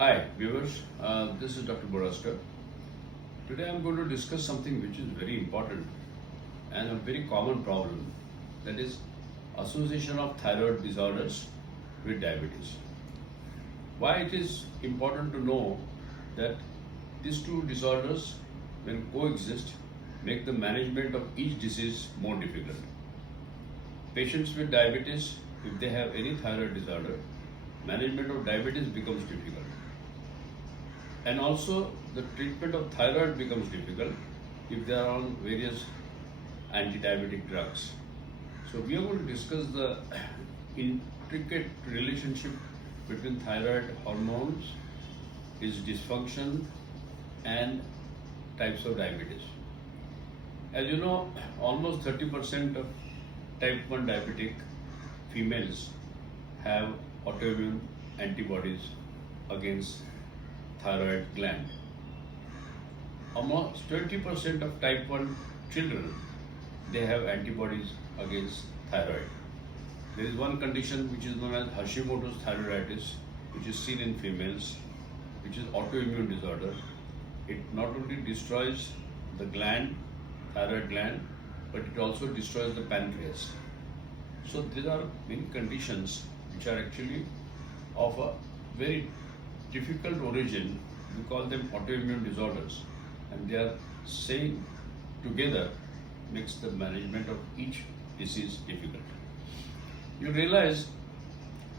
Hi viewers, this is Dr. Bhoraskar. Today I am going to discuss something which is very important and a very common problem, that is association of thyroid disorders with diabetes. Why it is important to know that these two disorders, when coexist, make the management of each disease more difficult. Patients with diabetes, if they have any thyroid disorder, management of diabetes becomes difficult. And also the treatment of thyroid becomes difficult if they are on various anti-diabetic drugs. So we are going to discuss the intricate relationship between thyroid hormones, its dysfunction and types of diabetes. As you know, almost 30% of type 1 diabetic females have autoimmune antibodies against thyroid gland. Almost 20% of type 1 children, they have antibodies against thyroid. There is one condition which is known as Hashimoto's thyroiditis, which is seen in females, which is autoimmune disorder. It not only destroys the gland, thyroid gland, but it also destroys the pancreas. So these are many conditions which are actually of a very difficult origin. We call them autoimmune disorders, and they are saying together makes the management of each disease difficult. You realize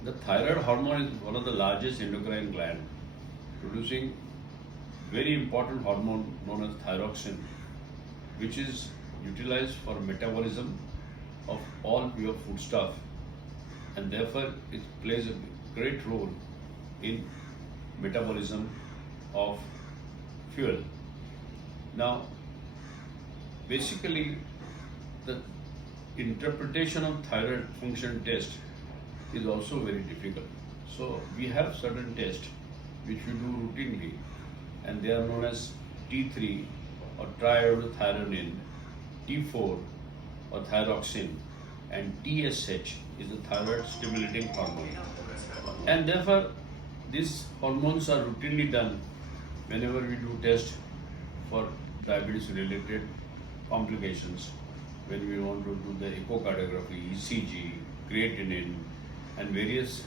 the thyroid hormone is one of the largest endocrine gland, producing very important hormone known as thyroxine, which is utilized for metabolism of all pure foodstuff, and therefore it plays a great role in metabolism of fuel. Now, basically, the interpretation of thyroid function test is also very difficult. So we have certain tests which we do routinely, and they are known as T3 or triiodothyronine, T4 or thyroxine, and TSH is the thyroid stimulating hormone. And therefore, these hormones are routinely done whenever we do test for diabetes related complications, when we want to do the echocardiography, ECG, creatinine, and various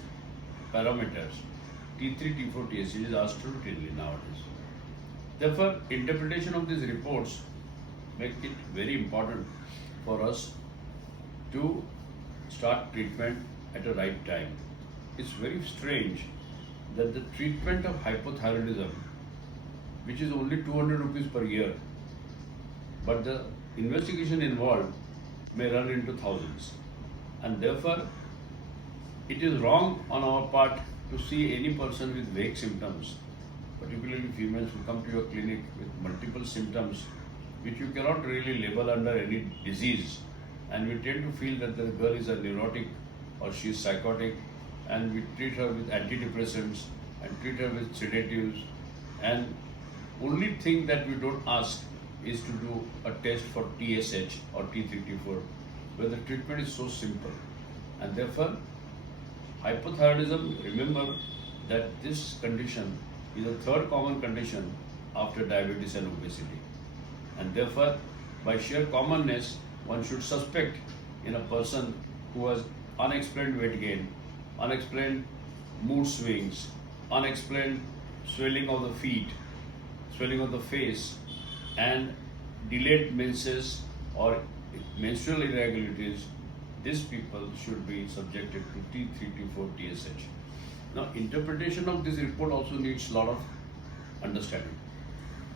parameters. T3, T4, TSH is asked routinely nowadays. Therefore, interpretation of these reports make it very important for us to start treatment at a right time. It's very strange that the treatment of hypothyroidism, which is only 200 rupees per year, but the investigation involved may run into thousands. And therefore, it is wrong on our part to see any person with vague symptoms, particularly females who come to your clinic with multiple symptoms, which you cannot really label under any disease. And we tend to feel that the girl is a neurotic or she is psychotic, and we treat her with antidepressants and treat her with sedatives, and only thing that we don't ask is to do a test for TSH or T3, T4, where the treatment is so simple. And therefore, hypothyroidism, remember that this condition is a third common condition after diabetes and obesity. And therefore, by sheer commonness, one should suspect in a person who has unexplained weight gain, unexplained mood swings, unexplained swelling of the feet, swelling of the face, and delayed menses or menstrual irregularities. These people should be subjected to T3, T4, TSH. Now, interpretation of this report also needs a lot of understanding.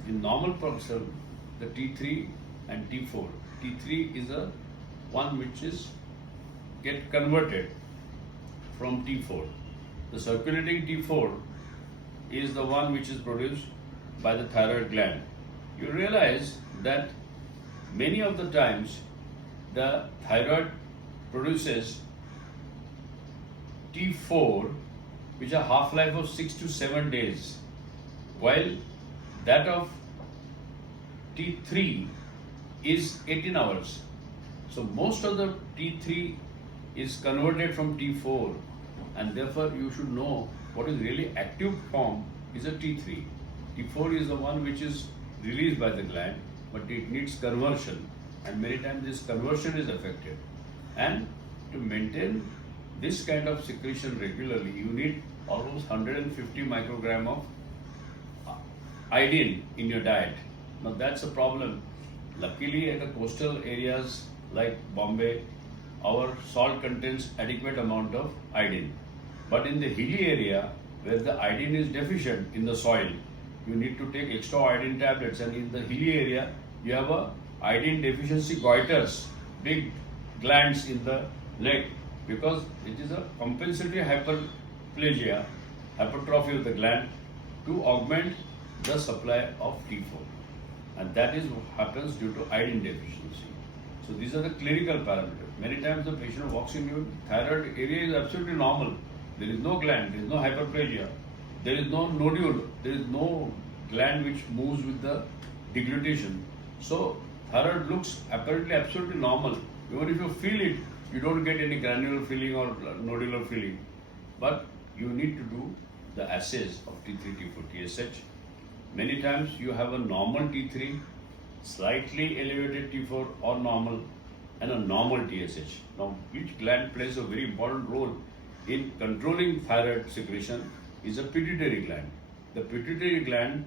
In normal person, the T3 and T4. T3 is the one which is get converted from T4. The circulating T4 is the one which is produced by the thyroid gland. You realize that many of the times the thyroid produces T4, which are half-life of 6 to 7 days, while that of T3 is 18 hours. So most of the T3 is converted from T4, and therefore you should know what is really active form is a T3. T4 is the one which is released by the gland, but it needs conversion, and many times this conversion is affected. And to maintain this kind of secretion regularly, you need almost 150 microgram of iodine in your diet. Now that's a problem. Luckily, at the coastal areas like Bombay, our salt contains adequate amount of iodine. But in the hilly area, where the iodine is deficient in the soil, you need to take extra iodine tablets. And in the hilly area, you have a iodine deficiency goiters, big glands in the leg, because it is a compensatory hyperplasia, hypertrophy of the gland to augment the supply of T4. And that is what happens due to iodine deficiency. So these are the clinical parameters. Many times the patient walks in, your thyroid area is absolutely normal. There is no gland, there is no hyperplasia, there is no nodule, there is no gland which moves with the deglutition. So thyroid looks apparently absolutely normal. Even if you feel it, you don't get any granular feeling or nodular feeling. But you need to do the assays of T3, T4, TSH. Many times you have a normal T3, slightly elevated T4 or normal, and a normal TSH. Now each gland plays a very important role in controlling thyroid secretion is a pituitary gland. The pituitary gland,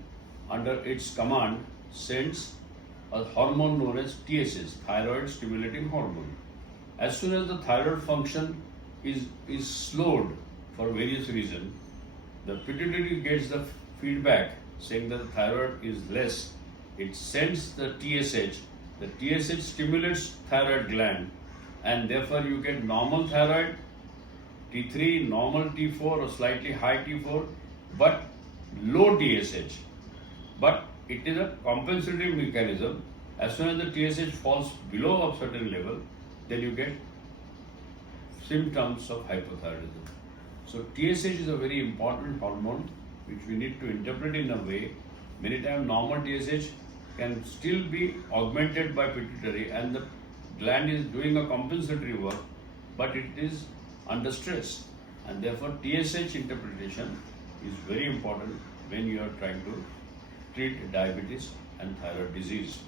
under its command, sends a hormone known as TSH, thyroid stimulating hormone. As soon as the thyroid function is slowed for various reasons, the pituitary gets the feedback saying that the thyroid is less. It sends the TSH. The TSH stimulates thyroid gland, and therefore you get normal thyroid, T3, normal T4 or slightly high T4, but low TSH. But it is a compensatory mechanism. As soon as the TSH falls below a certain level, then you get symptoms of hypothyroidism. So TSH is a very important hormone which we need to interpret in a way. Many times normal TSH can still be augmented by pituitary, and the gland is doing a compensatory work, but it is under stress, and therefore TSH interpretation is very important when you are trying to treat diabetes and thyroid disease.